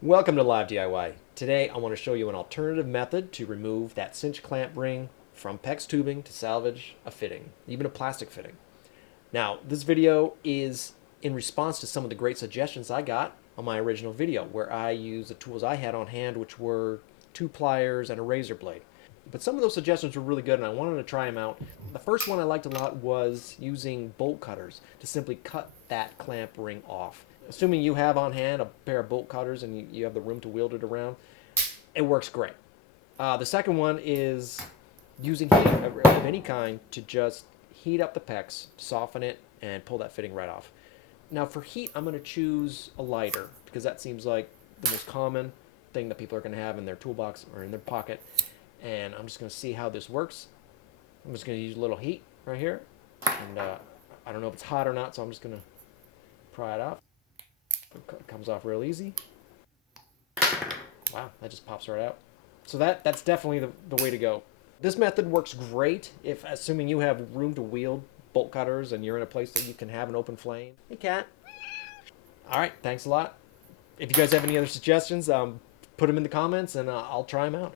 Welcome to Live DIY. Today I want to show you an alternative method to remove that cinch clamp ring from PEX tubing to salvage a fitting, even a plastic fitting. Now, this video is in response to some of the great suggestions I got on my original video where I used the tools I had on hand, which were 2 pliers and a razor blade. But some of those suggestions were really good and I wanted to try them out. The first one I liked a lot was using bolt cutters to simply cut that clamp ring off. Assuming you have on hand a pair of bolt cutters and you have the room to wield it around, it works great. The second one is using heat of any kind to just heat up the PEX, soften it, and pull that fitting right off. Now for heat, I'm going to choose a lighter because that seems like the most common thing that people are going to have in their toolbox or in their pocket. And I'm just going to see how this works. I'm just going to use a little heat right here. And I don't know if it's hot or not, so I'm just going to pry it off. It comes off real easy. Wow, that just pops right out. So that's definitely the way to go. This method works great if, assuming you have room to wield bolt cutters and you're in a place that you can have an open flame. Hey, cat. All right, thanks a lot. If you guys have any other suggestions, put them in the comments and I'll try them out.